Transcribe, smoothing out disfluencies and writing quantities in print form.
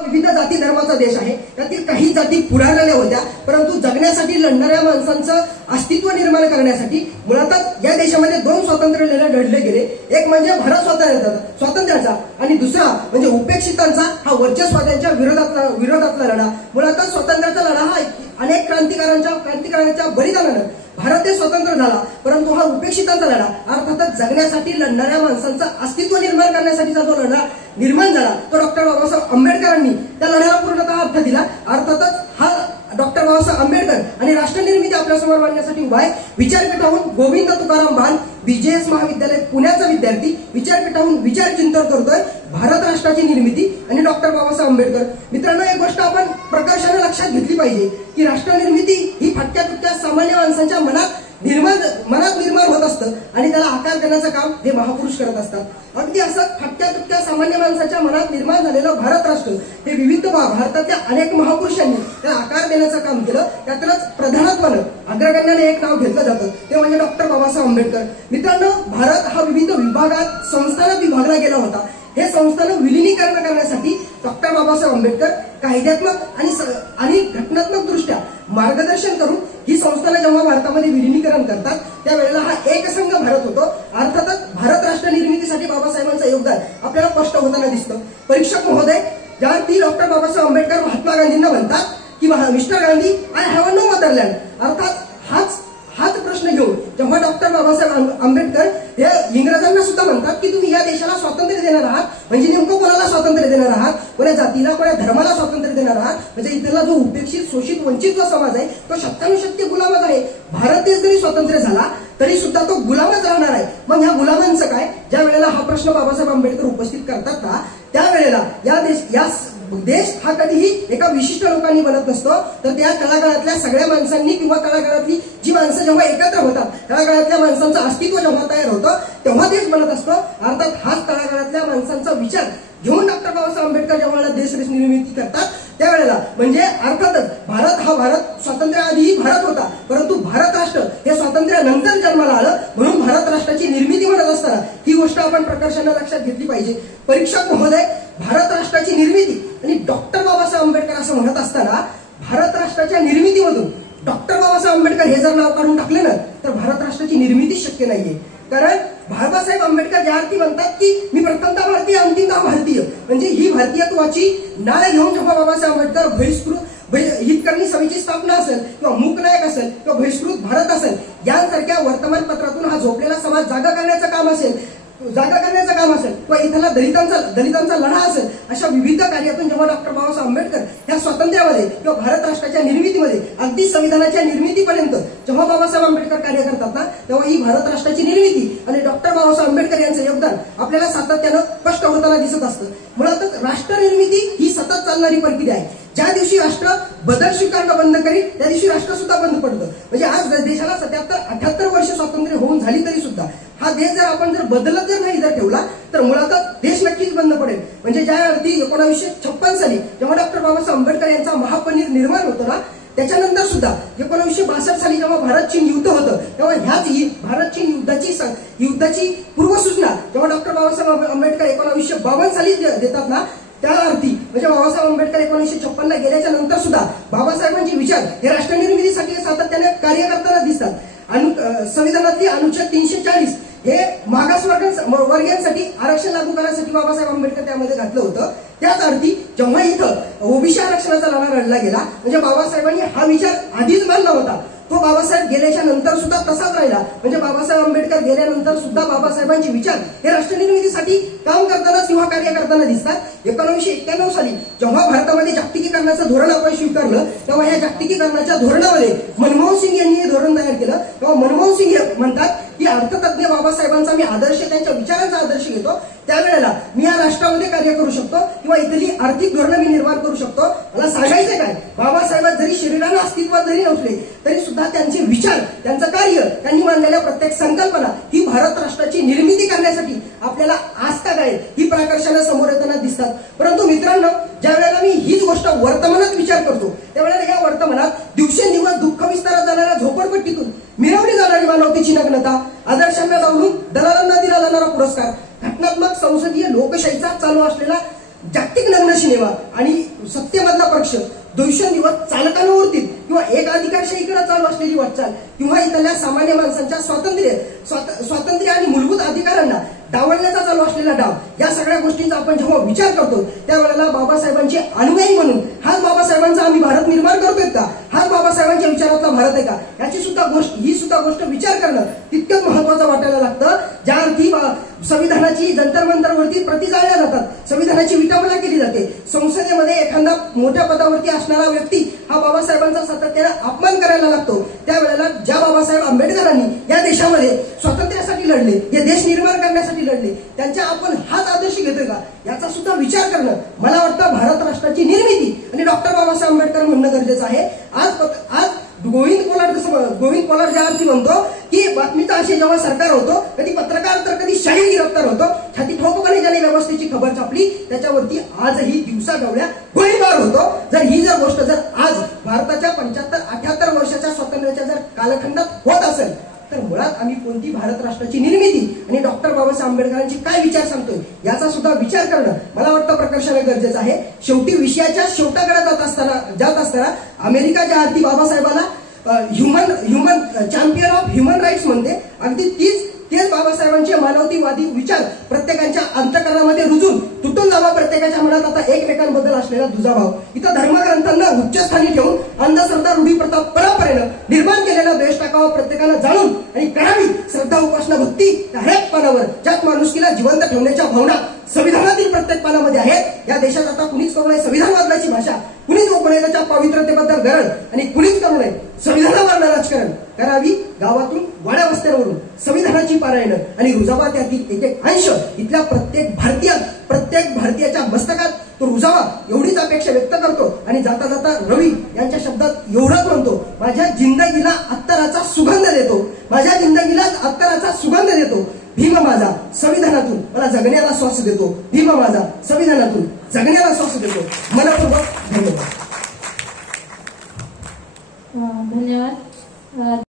विविध जाती धर्माचा देश आहे. त्यातील काही जाती पुढारलेल्या होत्या, परंतु जगण्यासाठी लढणाऱ्या माणसांचं अस्तित्व निर्माण करण्यासाठी मुळातच या देशामध्ये दोन स्वातंत्र्य लढे लढले गेले. एक म्हणजे भारत स्वातंत्र्याचा आणि दुसरा म्हणजे उपेक्षितांचा हा वर्चस्वाद्यांच्या विरोधातला लढा. मुळातच स्वातंत्र्याचा लढा हा अनेक क्रांतिकारकांच्या बलिदानानं भारत हे स्वतंत्र झाला, परंतु हा उपेक्षितांचा लढा अर्थातच जगण्यासाठी लढणाऱ्या माणसांचं अस्तित्व निर्माण करण्यासाठीचा जो लढा निर्माण झाला तो डॉक्टर बाबासाहेब आंबेडकरांनी त्या लढ्याला पूर्णतः अर्थ दिला. अर्थातच हा डॉक्टर बाबासाहेब आंबेडकर आणि राष्ट्रनिर्मिती आपल्यासमोर मांडण्यासाठी उभा आहे. विचारपीठाहून गोविंद तुकाराम भान BJS महाविद्यालय पुण्याचा विद्यार्थी विचारपीठाहून विचार चिंतन करतोय भारत राष्ट्राची निर्मिती आणि डॉक्टर बाबासाहेब आंबेडकर. मित्रांनो, एक गोष्ट आपण प्रकर्षाने लक्षात घेतली पाहिजे की राष्ट्रनिर्मिती ही फटक्या तुटक्या सामान्य माणसांच्या मनात निर्माण होत असतं आणि त्याला आकार देण्याचं काम हे महापुरुष करत असतात. अगदी असं फटक्या तुटक्या सामान्य माणसाच्या मनात निर्माण झालेलं भारत राष्ट्र हे विविध भारतातल्या अनेक महापुरुषांनी त्याला आकार देण्याचं काम केलं. त्यातच प्रधानत्वानं अग्रगण्याने एक नाव घेतलं जातं, ते म्हणजे डॉक्टर बाबासाहेब आंबेडकर. मित्रांनो, भारत हा विविध विभागात संस्थानात विभागला गेला होता. हे संस्थानं विलिनीकरण करण्यासाठी डॉक्टर बाबासाहेब आंबेडकर कायद्यात्मक आणि घटनात्मक दृष्ट्या मार्गदर्शन करून ही संस्थानं जेव्हा भारतामध्ये विलिनीकरण करतात त्यावेळेला हा एकसंघ भारत होतो. अर्थातच भारत राष्ट्र निर्मितीसाठी बाबासाहेबांचं योगदान आपल्याला स्पष्ट होताना दिसतं. परीक्षक महोदय, ज्यावरती डॉक्टर बाबासाहेब आंबेडकर महात्मा गांधींना म्हणतात की mister Gandhi, I have no motherland. अर्थात हाच प्रश्न घेऊन जेव्हा डॉक्टर बाबासाहेब आंबेडकर हे इंग्रजांना सुद्धा म्हणतात की तुम्ही या देशाला स्वातंत्र्य देणार आहात, म्हणजे नेमकं कोणाला स्वातंत्र्य देणार आहात, कोणा जातीला कोणा धर्माला स्वातंत्र्य देणार आहात, म्हणजे इथला जो उपेक्षित शोषित वंचित जो समाज आहे तो शतकानुशतके गुलामच आहे. भारत देश जरी स्वातंत्र्य झाला तरी सुद्धा तो गुलामच राहणार आहे. मग ह्या गुलामांचं काय? ज्या वेळेला हा प्रश्न बाबासाहेब आंबेडकर उपस्थित करतात ना त्यावेळेला या देश हा कधीही एका विशिष्ट लोकांनी बनत नसतो, तर त्या तळागाळातल्या सगळ्या माणसांनी किंवा तळागाळातली जी माणसं जेव्हा एकत्र होतात, तळागाळातल्या माणसांचं अस्तित्व जेव्हा तयार होतं तेव्हा देश बनत असतो. अर्थात हाच तळागाळातल्या माणसांचा विचार घेऊन डॉक्टर बाबासाहेब आंबेडकर जेव्हा देश निर्मिती करतात त्यावेळेला म्हणजे अर्थातच भारत स्वातंत्र्याआधीही भारत होता, परंतु भारत राष्ट्र हे स्वातंत्र्यानंतर जन्माला आलं, म्हणून भारत राष्ट्राची निर्मिती म्हणत असताना ही गोष्ट आपण प्रकर्षाने लक्षात घेतली पाहिजे. परीक्षक महोदय, भारत राष्ट्राची निर्मिती आणि डॉक्टर बाबासाहेब आंबेडकर असं म्हणत असताना भारत राष्ट्राच्या निर्मितीमधून डॉक्टर बाबासाहेब आंबेडकर हे जर नाव काढून टाकले ना तर भारत राष्ट्राची निर्मिती शक्य नाहीये. कारण बाबासाहेब आंबेडकर ज्या अर्थी म्हणतात की मी प्रथमतः भारतीय अंतिमतः भारतीय, म्हणजे ही भारतीयत्वाची नाळ घेऊन जेव्हा बाबासाहेब आंबेडकर हितकरणी सभेची स्थापना असेल किंवा मूकनायक असेल किंवा बहिष्कृत भारत असेल यांसारख्या वर्तमानपत्रातून हा झोपलेला समाज जागा करण्याचं काम असेल किंवा इथला दलितांचा लढा असेल, अशा विविध कार्यातून जेव्हा डॉक्टर बाबासाहेब आंबेडकर या स्वातंत्र्यामध्ये किंवा भारत राष्ट्राच्या निर्मितीमध्ये अगदी संविधानाच्या निर्मितीपर्यंत जेव्हा बाबासाहेब आंबेडकर कार्य करतात ना तेव्हा ही भारत राष्ट्राची निर्मिती आणि डॉक्टर बाबासाहेब आंबेडकर यांचं योगदान आपल्याला सातत्यानं स्पष्ट होताना दिसत असतं. मुळातच राष्ट्रनिर्मिती ही सतत चालणारी प्रक्रिया आहे. ज्या दिवशी राष्ट्र बदल स्वीकारणं बंद करील त्या दिवशी राष्ट्र सुद्धा बंद पडतं. म्हणजे आज देशाला 77-78 वर्ष स्वातंत्र्य होऊन झाली तरी सुद्धा हा देश जर आपण बदलत नाही ठेवला तर मुळातच देश नक्कीच बंद पडेल. म्हणजे ज्या अर्थी 1956 साली जेव्हा डॉक्टर बाबासाहेब आंबेडकर यांचा महापरिनिर्वाण निर्माण होतो ना त्याच्यानंतर सुद्धा 1962 साली जेव्हा भारत चीन युद्ध होतं तेव्हा ह्याच भारत चीन युद्धाची पूर्वसूचना जेव्हा डॉक्टर बाबासाहेब आंबेडकर 1952 साली देतात ना त्या अर्थी म्हणजे बाबासाहेब आंबेडकर 1956 ला गेल्याच्या नंतर सुद्धा बाबासाहेबांचे विचार हे राष्ट्रनिर्मितीसाठी सातत्याने कार्य करताना दिसतात. संविधानातली अनुच्छेद 340 हे मागासवर्गीयांसाठी आरक्षण लागू करण्यासाठी बाबासाहेब आंबेडकर त्यामध्ये घातलं होतं. त्याच अर्थी जेव्हा इथं ओबीसी आरक्षणाचा लढा लढला गेला म्हणजे बाबासाहेबांनी हा विचार आधीच मांडला होता, तो बाबासाहेब गेल्याच्या नंतर सुद्धा तसाच राहिला. म्हणजे बाबासाहेब आंबेडकर गेल्यानंतर सुद्धा बाबासाहेबांचे विचार हे राष्ट्रनिर्मितीसाठी काम करताना किंवा कार्य करताना दिसतात. 1991 साली जेव्हा भारतामध्ये जागतिकीकरणाचं धोरण आपण स्वीकारलं तेव्हा या जागतिकीकरणाच्या धोरणामध्ये मनमोहन सिंग यांनी हे धोरण तयार केलं. तेव्हा मनमोहन सिंग हे म्हणतात की अर्थतज्ञ बाबासाहेबांचा मी आदर्श त्यांच्या विचारांचा आदर्श घेतो, त्यावेळेला मी या राष्ट्रामध्ये कार्य करू शकतो किंवा इथली आर्थिक धोरणं मी निर्माण करू शकतो. मला सांगायचं काय, बाबासाहेब जरी शरीरानं अस्तित्वात जरी नसले तरी सुद्धा त्यांचे विचार त्यांचं कार्य त्यांनी मांडलेल्या प्रत्येक संकल्पना ही भारत राष्ट्राची निर्मिती करण्यासाठी आपल्याला आजतागायत ही प्रकर्षाने समोर येताना दिसतात. परंतु मित्रांनो, ज्या वेळेला मी हीच गोष्ट वर्तमानात विचार करतो त्यावेळेला या वर्तमानात दिवसेंदिवस दुःख विस्तारात जाणाऱ्या झोपडपट्टीतून मिरवली जाणारी मानवतेची नग्नता, आदर्शांना डावलून दलालांना दिला जाणारा पुरस्कार, घटनात्मक संसदीय लोकशाहीचा चालू असलेला जागतिक नग्न सिनेमा आणि सत्तेमधला पक्ष दिवसेंदिवस चालकांवरती किंवा एक अधिकारशाहीकडे चालू असलेली वाटचाल किंवा इथल्या सामान्य माणसांच्या स्वातंत्र्य आणि मूलभूत अधिकारांना डावलण्याचा चालू असलेला डाव, या सगळ्या गोष्टींचा आपण जेव्हा विचार करतो त्यावेळेला बाबासाहेबांचे अनुयायी म्हणून हाच बाबासाहेबांचा आम्ही भारत निर्माण करतोय का, हाच बाबासाहेबांच्या विचारातला भारत आहे का, ही सुद्धा गोष्ट विचार करणं तितकंच महत्वाचं वाटायला लागतं. ज्या अर्थी संविधानाची जंतर मंतरवरती प्रति जाळल्या जातात, संविधानाची विटंबना केली जाते, संसदेमध्ये एखादा मोठ्या पदावरती असणारा व्यक्ती हा बाबासाहेबांचा सातत्याने अपमान करायला लागतो, त्यावेळेला ज्या बाबासाहेब आंबेडकरांनी या देशामध्ये स्वातंत्र्यासाठी लढले, हे देश निर्माण करण्यासाठी लढले, त्यांच्या आपण हाच आदर्श घेतोय का, याचा सुद्धा विचार करणं मला वाटतं भारत राष्ट्राची निर्मिती आणि डॉक्टर बाबासाहेब आंबेडकर म्हणणं गरजेचं आहे. आज गोविंद पोलार्ड ज्या अर्थी म्हणतो की बातमीचा आशय जेव्हा सरकार होतो, कधी पत्रकार तर कधी शाहीर गिरफ्तार होतो, छाती ठोकपणे ज्याने व्यवस्थेची खबर छापली त्याच्यावरती आजही दिवसाढवळ्या गोळीबार होतो. ही गोष्ट जर आज भारताच्या 75-78 वर्षाच्या स्वातंत्र्याच्या जर कालखंडात होत असेल तर मुळात आम्ही कोणती भारत राष्ट्राची निर्मिती आणि डॉक्टर बाबासाहेब आंबेडकरांची काय विचार सांगतोय याचा सुद्धा विचार करणं मला वाटतं प्रकर्षाने गरजेचं आहे. शेवटी विषयाच्या शेवटाकडे जात असताना अमेरिका ज्या अर्थी बाबासाहेबाला human champion of human rights म्हणते, अगदी तेच बाबासाहेबांचे मानवतावादी विचार प्रत्येकाच्या अंतःकरणामध्ये रुजून तुटून जावा, प्रत्येकाच्या मनात आता एकमेकांबद्दल असलेला दुजाभाव, इथं धर्मग्रंथांना उच्चस्थानी ठेवून अंधश्रद्धा रूढी प्रथा परंपरेनं निर्माण केलेला द्वेष टाकावा प्रत्येकानं जाणून आणि करावी श्रद्धा उपासना भक्ती हरेक पानावर, ज्यात माणुसकीला जिवंत ठेवण्याच्या भावना संविधानातील प्रत्येक पानामध्ये आहेत. या देशात आता कुणीच करू नये संविधान वादनाची भाषा, कुणीच उपनयनाच्या पावित्र्यतेबद्दल गरज आणि कुणीच करू नये संविधानावर राजकारण करावी. गावातून वाड्या वस्त्यांवरून संविधानाची पारायण आणि रुजावा त्यातील एक अंश इथल्या प्रत्येक भारतीयाच्या मस्तकात तो रुजावा एवढीच अपेक्षा व्यक्त करतो आणि जाता जाता रवी यांच्या शब्दात एवढंच म्हणतो, माझ्या जिंदगीला अत्तराचा सुगंध देतो, माझ्या जिंदगीला अत्तराचा सुगंध देतो भीम माझा संविधानातून मला जगण्याला श्वास देतो, भीम माझा संविधानातून जगण्याला श्वास देतो. मनपूर्वक धन्यवाद. धन्यवाद.